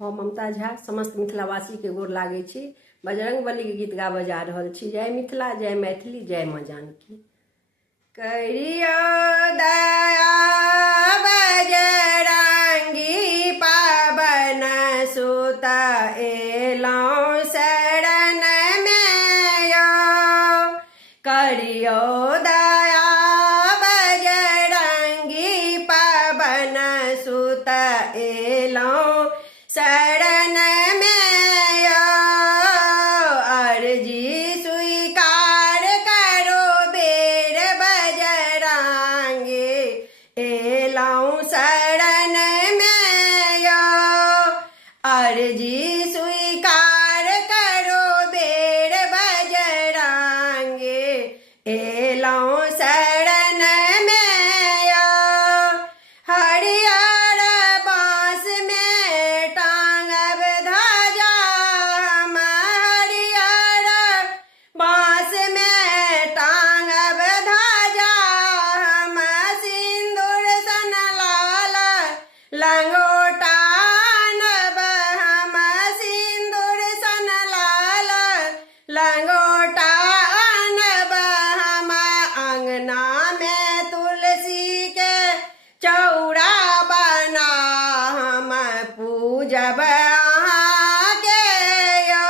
हम ममता झा समस्त मिथिलावासी के गोर लागे छी। बजरंगबली के गीत गाबऽ जा रहल छी। जय मिथिला, जय मैथिली, जय माँ जानकी। करियो दया बजरंगी पावन सुत एलौं शरण में यो। करियो दया बजरंगी पावन सुत एलौं शरण में यो। अर्जी स्वीकार करो बेर बजरंगी एलौं शरण में यो। अर्जी स्वीकार करो बेर बजरंगी एलौं शरण में यो। हरियर बांस में टांगब ध्वजा हम, हरियर बांस में टांगब ध्वजा हम। सिंदूर सन लाल लंगोटा आनब हम, सिंदूर सन लाल लंगोटा आनब हम। अंगना में तुलसी के चौरा बना हम पूजब अहाँ के यो।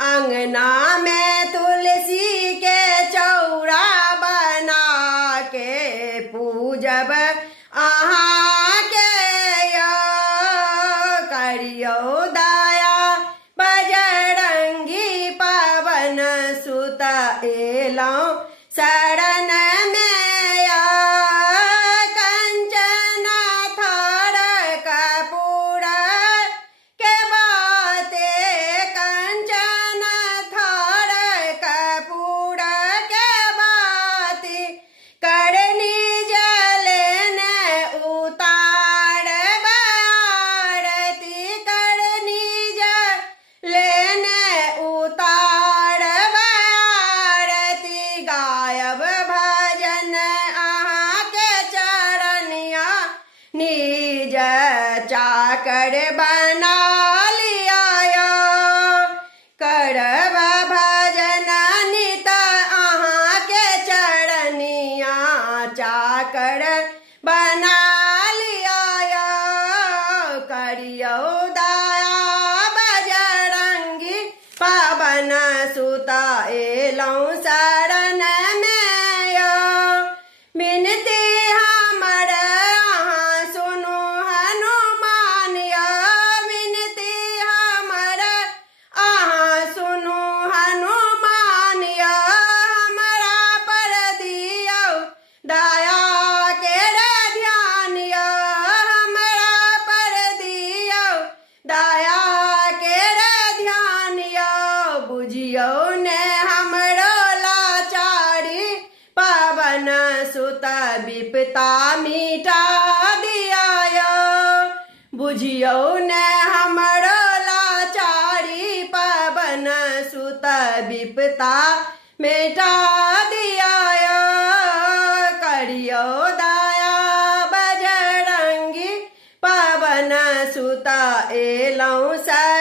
अंगना में तुलसी के चौरा बना के पूजब अहाँ के यो। करियो दया बजरंगी पावन सुत एलौं शरण में यो। कंचन थार कपूर के बाते, कंचन थार कपूर के बाती। करनी जलने उतार आरती, करनी जलने उतार आरती। गायब भजन अहाँ के चरनिया, निज चाकर बना लिया यो। करब भजन नित अहाँ के चरनिया, चाकर बना लिया यो। करियो दया बजरंगी पावन सुत एलौं शरण में यो। विनती हमर अहाँ सुनु हनुमान यो। विनती हमर अहाँ सुनु हनुमान यो। हमरा पर दियौ दया केर ध्यान यो। हमरा पर दियौ दया केर ध्यान यो। बुझियौ ने हमरो लाचारी, पावन सुत विपता मिटा दिया यो। बुझियौ ने हमरो लाचारी, पावन सुत विपता मिटा दिया यो। करियो दया बजरंगी पावन सुत एलौं शरण